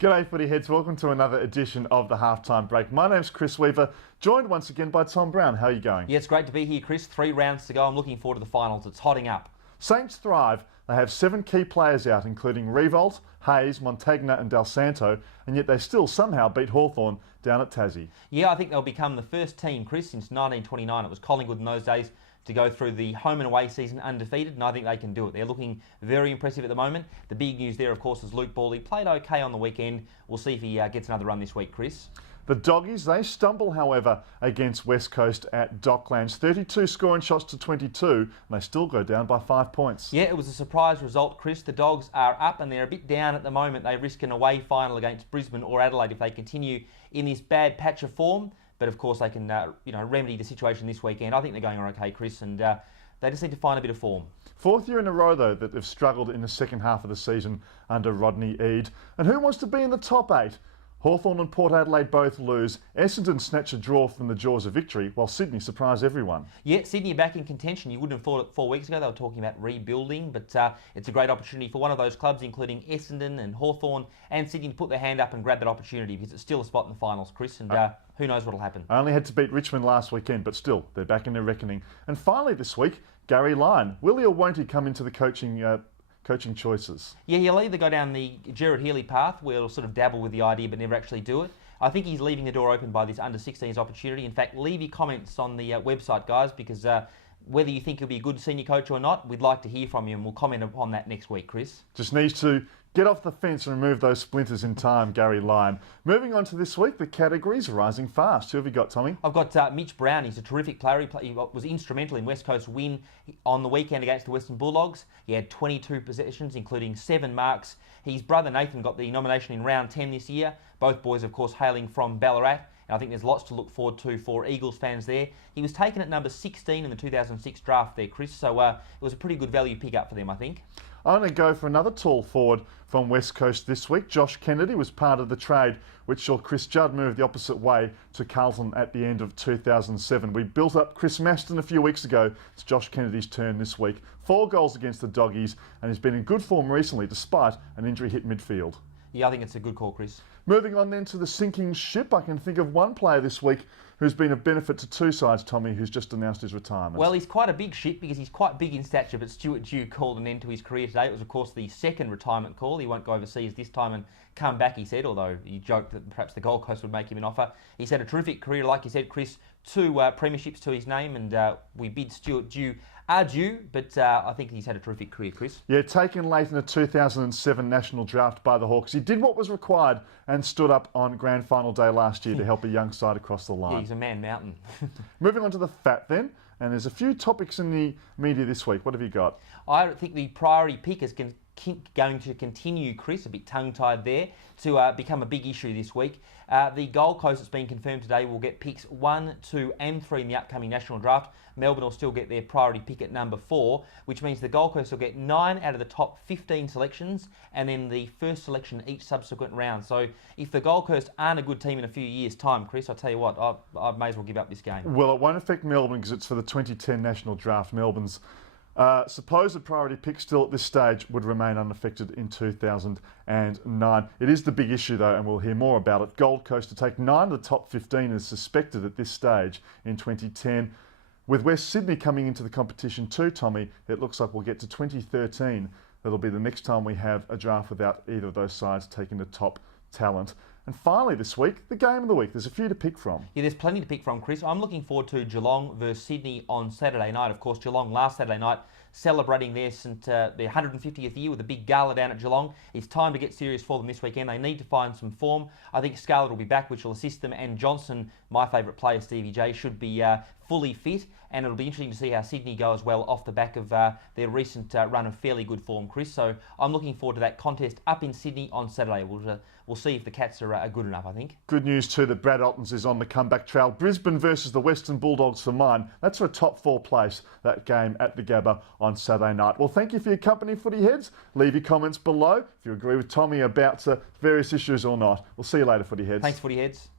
G'day footy heads, welcome to another edition of the Halftime Break. My name's Chris Weaver, joined once again by Tom Brown. How are you going? Yeah, it's great to be here, Chris. 3 rounds to go. I'm looking forward to the finals. It's hotting up. Saints thrive. They have 7 key players out, including Revolt, Hayes, Montagna and Del Santo, and yet they still somehow beat Hawthorn down at Tassie. Yeah, I think they'll become the first team, Chris, since 1929. It was Collingwood in those days to go through the home and away season undefeated, and I think they can do it. They're looking very impressive at the moment. The big news there, of course, is Luke Ball. He played okay on the weekend. We'll see if he gets another run this week, Chris. The Doggies, they stumble, however, against West Coast at Docklands. 32 scoring shots to 22, and they still go down by 5 points. Yeah, it was a surprise result, Chris. The Dogs are up and they're a bit down at the moment. They risk an away final against Brisbane or Adelaide if they continue in this bad patch of form. But of course, they can remedy the situation this weekend. I think they're going okay, Chris, and they just need to find a bit of form. 4th year in a row, though, that they've struggled in the second half of the season under Rodney Eade. And who wants to be in the top 8? Hawthorn and Port Adelaide both lose. Essendon snatch a draw from the jaws of victory, while Sydney surprise everyone. Yeah, Sydney are back in contention. You wouldn't have thought it 4 weeks ago. They were talking about rebuilding, but it's a great opportunity for one of those clubs, including Essendon and Hawthorn and Sydney, to put their hand up and grab that opportunity, because it's still a spot in the finals, Chris, and who knows what will happen. I only had to beat Richmond last weekend, but still, they're back in their reckoning. And finally this week, Gary Lyon. Will he or won't he come into the coaching choices? Yeah, he'll either go down the Gerard Healy path, where he'll sort of dabble with the idea but never actually do it. I think he's leaving the door open by this under-16s opportunity. In fact, leave your comments on the website, guys, because whether you think he'll be a good senior coach or not, we'd like to hear from you, and we'll comment upon that next week, Chris. Just needs to get off the fence and remove those splinters in time, Gary Lyon. Moving on to this week, the categories are rising fast. Who have you got, Tommy? I've got Mitch Brown. He's a terrific player. He was instrumental in West Coast's win on the weekend against the Western Bulldogs. He had 22 possessions, including 7 marks. His brother Nathan got the nomination in round 10 this year. Both boys, of course, hailing from Ballarat. And I think there's lots to look forward to for Eagles fans there. He was taken at number 16 in the 2006 draft there, Chris. So it was a pretty good value pick-up for them, I think. I'm going to go for another tall forward from West Coast this week. Josh Kennedy was part of the trade which saw Chris Judd move the opposite way to Carlton at the end of 2007. We built up Chris Maston a few weeks ago. It's Josh Kennedy's turn this week. 4 goals against the Doggies, and he's been in good form recently despite an injury-hit midfield. Yeah, I think it's a good call, Chris. Moving on then to the sinking ship, I can think of one player this week who's been a benefit to 2 sides, Tommy, who's just announced his retirement. Well, he's quite a big ship because he's quite big in stature, but Stuart Dew called an end to his career today. It was, of course, the 2nd retirement call. He won't go overseas this time and come back, he said, although he joked that perhaps the Gold Coast would make him an offer. He's had a terrific career, like you said, Chris, 2 premierships to his name, and we bid Stuart Dew adieu, but I think he's had a terrific career, Chris. Yeah, taken late in the 2007 national draft by the Hawks. He did what was required and stood up on grand final day last year to help a young side across the line. Yeah, he's a man mountain. Moving on to the fat then, and there's a few topics in the media this week. What have you got? I think the priority pick is going to continue, Chris, a bit tongue-tied there, to become a big issue this week. The Gold Coast that's been confirmed today will get picks 1, 2 and 3 in the upcoming national draft. Melbourne will still get their priority pick at number 4, which means the Gold Coast will get 9 out of the top 15 selections and then the first selection each subsequent round. So if the Gold Coast aren't a good team in a few years' time, Chris, I'll tell you what, I may as well give up this game. Well, it won't affect Melbourne because it's for the 2010 national draft. Melbourne's supposed priority pick still at this stage would remain unaffected in 2009. It is the big issue though, and we'll hear more about it. Gold Coast to take 9 of the top 15 is suspected at this stage in 2010. With West Sydney coming into the competition too, Tommy, it looks like we'll get to 2013. That'll be the next time we have a draft without either of those sides taking the top talent. And finally this week, the game of the week. There's a few to pick from. Yeah, there's plenty to pick from, Chris. I'm looking forward to Geelong versus Sydney on Saturday night. Of course, Geelong last Saturday night celebrating their 150th year with a big gala down at Geelong. It's time to get serious for them this weekend. They need to find some form. I think Scarlett will be back, which will assist them, and Johnson, my favourite player, Stevie J, should be fully fit, and it'll be interesting to see how Sydney go as well off the back of their recent run of fairly good form, Chris. So I'm looking forward to that contest up in Sydney on Saturday. We'll see if the Cats are good enough, I think. Good news too that Brad Altons is on the comeback trail. Brisbane versus the Western Bulldogs for mine. That's for a top 4 place, that game at the Gabba on Saturday night. Well, thank you for your company, footy heads. Leave your comments below if you agree with Tommy about various issues or not. We'll see you later, footy heads. Thanks, footy heads.